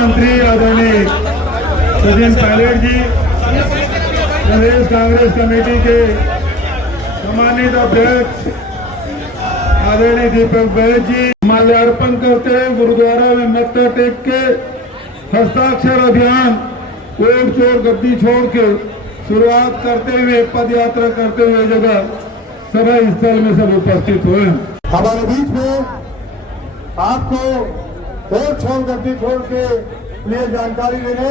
मंत्री आदरणीय सचिन पायलट जी, प्रदेश कांग्रेस कमेटी के सम्मानित अध्यक्ष आदरणीय दीपक बैज जी, माल्यार्पण करते हुए गुरुद्वारा में मत्था टेक के हस्ताक्षर अभियान कोट चोर गद्दी छोड़ के शुरुआत करते हुए पद यात्रा करते हुए जगह सभा स्थल में सब उपस्थित हुए। हमारे बीच में आपको कोट छोड़ गद्दी छोड़ के लिए जानकारी देने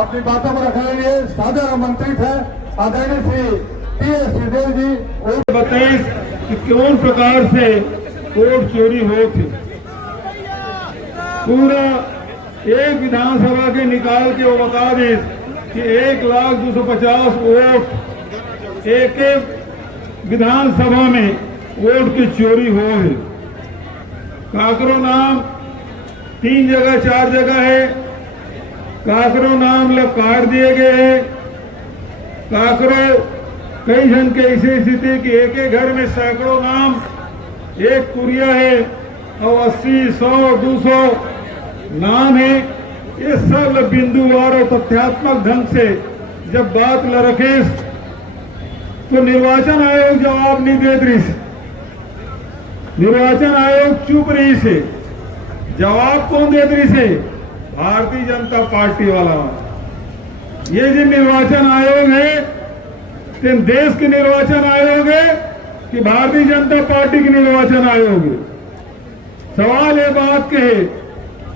अपनी बातों को रखने के लिए सादर आमंत्रित है आदरणीय श्री टी.एस. सिंहदेव जी। और बताइए कि कौन प्रकार से कोट चोरी हो थी। पूरा एक विधानसभा के निकाल के वो बता दी कि 1,250 वोट एक विधानसभा में वोट की चोरी हो है। काकरो नाम 3 जगह 4 जगह है, काकरो नाम लोग काट दिए गए हैं। काकरो कई जन के ऐसी स्थिति कि एक एक घर में सैकड़ों नाम एक कुरिया है और 80, 100, 200 नाम है। ये सब बिंदुवार और तथ्यात्मक ढंग से जब बात ल रखे तो निर्वाचन आयोग जवाब नहीं दे रही से, निर्वाचन आयोग चुप रही से। जवाब कौन दे रही से? भारतीय जनता पार्टी वाला। ये जो निर्वाचन आयोग है तो देश के निर्वाचन आयोग है कि भारतीय जनता पार्टी के निर्वाचन आयोग है? सवाल ये बात के है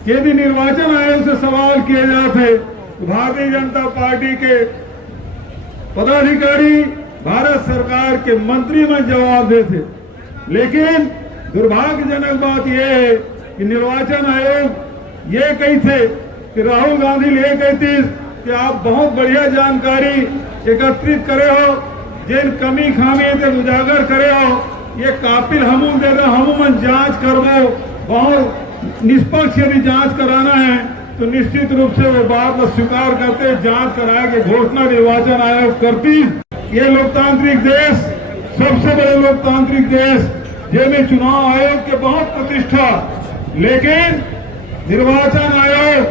कि यदि निर्वाचन आयोग से सवाल किए जाते तो भारतीय जनता पार्टी के पदाधिकारी भारत सरकार के मंत्री में जवाब देते। लेकिन दुर्भाग्यजनक बात यह है कि निर्वाचन आयोग ये कहते कि राहुल गांधी ये कहती कि आप बहुत बढ़िया जानकारी एकत्रित करे हो, जिन कमी खामी थे उजागर करे हो, ये काबिल हमू दे दो, हमू मन जांच करवो। बहुत निष्पक्ष यदि जांच कराना है तो निश्चित रूप से वो बात को स्वीकार करते, जांच कराए कि घोषणा निर्वाचन आयोग करती। ये लोकतांत्रिक देश, सबसे बड़े लोकतांत्रिक देश, जिसमें चुनाव आयोग के बहुत प्रतिष्ठा, लेकिन निर्वाचन आयोग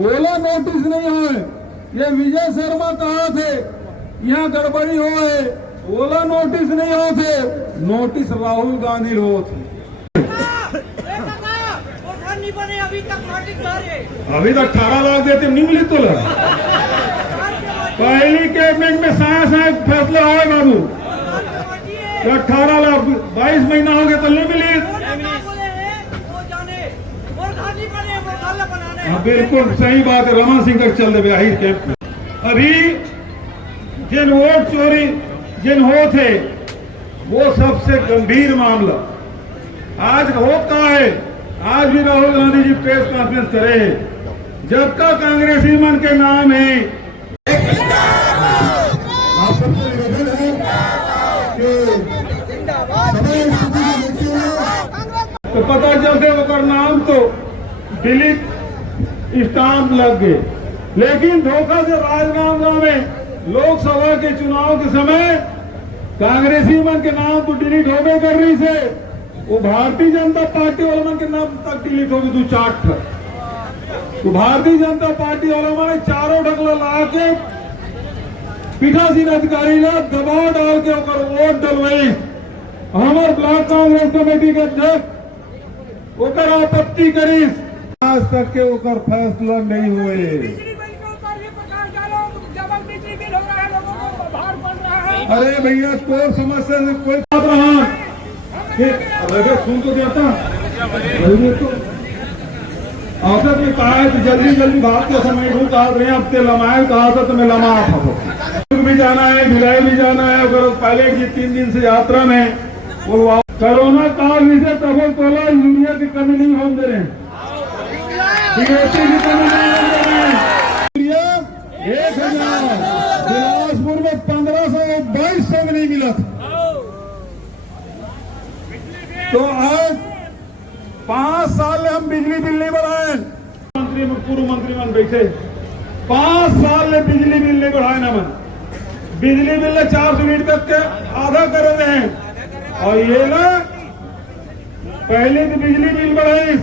ओला नोटिस नहीं हो। ये विजय शर्मा कहा थे यहाँ गड़बड़ी हो है, ओला नोटिस नहीं हो थे, नोटिस राहुल गांधी हो थे। अभी तक 18 लाख देते नहीं मिली तो पहली कैबिनेट में साया फैसला है बाबू, 18 लाख 22 महीना हो गया तो नहीं मिली। हाँ बिल्कुल सही बात है। रमन सिंह का चल दे आहिर कैंप में अभी जिन वोट चोरी जिन हो थे वो सबसे गंभीर मामला आज होता है। आज भी राहुल गांधी जी प्रेस कॉन्फ्रेंस करे हैं, जब का कांग्रेसी मन के नाम है तो पता चलते वो नाम तो दिलीप स्टाम्प लग गए। लेकिन धोखा से राजनांदगांव में लोकसभा के चुनाव के समय कांग्रेसी मन के नाम तो डिलीट हो गए कर रही से, वो भारतीय जनता पार्टी वाले मन के नाम तक डिलीट होगी 2-4 ठग। तो भारतीय जनता पार्टी वाले मन ने चारों ढगला ला के पीठासीन अधिकारी ने दबाव डाल के वोट डलवाई। हमारे ब्लॉक कांग्रेस कमेटी के अध्यक्ष ओकर आपत्ति करी, आज तक के ओकर फैसला नहीं हुए। अरे भैया तो समस्या से कोई बात रहा सुन तो देता तो औसत में कहा है कि जल्दी जल्दी भाग के समय हूँ कहा रहे अब ते लमाए कहा था तो मैं लमा भी जाना है, भिलाई भी जाना है। अगर पहले की 3 दिन से यात्रा में वो कोरोना काल से तब तोला यूरिया की कमी नहीं होने दे रहे, डीएपी की कमी नहीं होने दे रहे। 1000 बिलासपुर में 1522 में नहीं मिला था। तो आज 5 साल में हम बिजली बिल नहीं बढ़ाए। मंत्री पूर्व मंत्री मन बैठे 5 साल में बिजली बिल नहीं बढ़ाए ना मन। बिजली बिल 400 यूनिट तक के आधा कर रहे हैं और ये ना पहले तो बिजली बिल बढ़ाई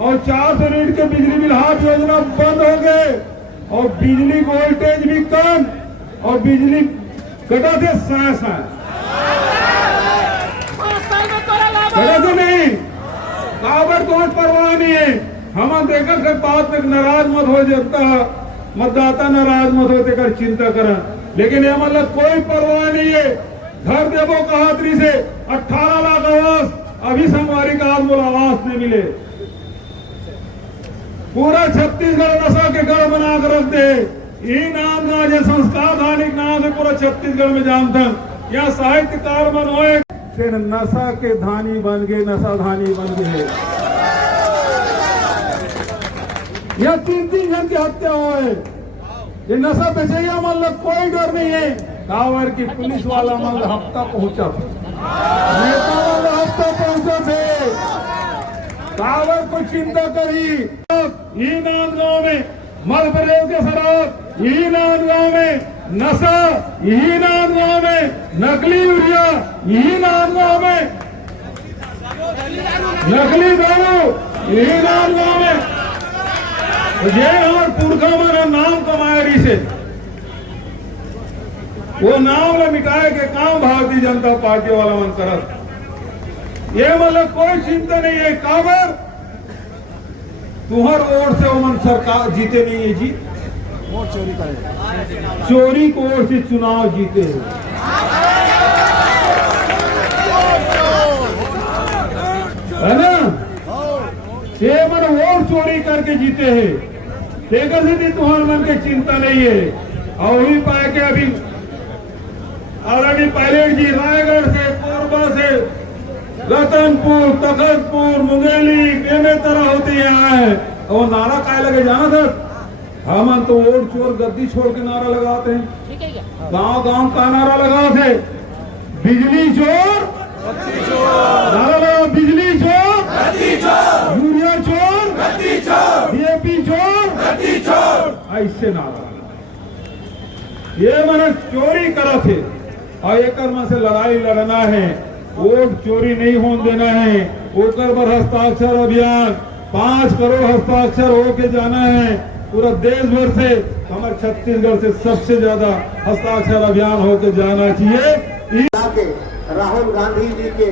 और 400 यूनिट के बिजली बिल हाफ योजना बंद हो गए और बिजली वोल्टेज भी कम और बिजली कटा थे कटा तो नहीं काबर कोई परवाह नहीं है। हम देखा कर बात में नाराज मत हो जनता मतदाता नाराज मत होते कर चिंता करें, लेकिन ये मतलब कोई परवाह नहीं है। घर देवो कहातरी से 18 लाख आवास अभी संगवारी का आज बोला आवास नहीं मिले। पूरा छत्तीसगढ़ नशा के गढ़ बना कर रख दे। ये नाम ना जो संस्कार धानिक नाम से पूरा छत्तीसगढ़ में जानता यहाँ साहित्यकार बनोए फिर नशा के धानी बन गए, नशा धानी बन गए। यह 3-3 जन की हत्या हुए। ये नशा बेचेगा मतलब कोई डर नहीं है। कांवर की पुलिस वाला मतलब हफ्ता पहुंचा था, नेता वाला हफ्ता पहुंचा थे। कांवर को चिंता करी यही नांदगांव में मध्य प्रदेश के शराब, यही नांदगांव में नशा, यही नांदगांव में नकली यूरिया, यही नांदगांव में नकली दारू, यही नांदगांव में ये हमारे पुरखा हमारा नाम कमाया रही से वो नाम ला मिटाए के काम भारतीय जनता पार्टी वाला मन करत। ये मतलब कोई चिंता नहीं है। काबर तुहर वोट से मन सरकार जीते नहीं है जी, वोट चोरी करे, चोरी को वोट से चुनाव जीते हैं। है ना, ये मन वोट चोरी करके जीते हैं। देखकर से भी तुम्हारे मन के चिंता नहीं है। और वही पाए के अभी ऑलरेडी पायलट जी रायगढ़ से, कोरबा से, रतनपुर, तखतपुर, मुंगेली बेमेतरा होते यहाँ है। और नारा काय लगे जाना था, हम तो वोट चोर गद्दी छोड़ के नारा लगाते हैं। गांव गांव का नारा लगाते, बिजली चोर नारा लगा, बिजली चोर, यूरिया चोर, डीएपी चोर, ऐसे नारा ये मैंने चोरी करा थे। और एक मन से लड़ाई लड़ना है, वोट चोरी नहीं होने देना है। ओकर पर हस्ताक्षर अभियान 5 करोड़ हस्ताक्षर होके जाना है पूरा देश भर से। हमारे छत्तीसगढ़ से सबसे ज्यादा हस्ताक्षर अभियान होके जाना चाहिए। राहुल गांधी जी के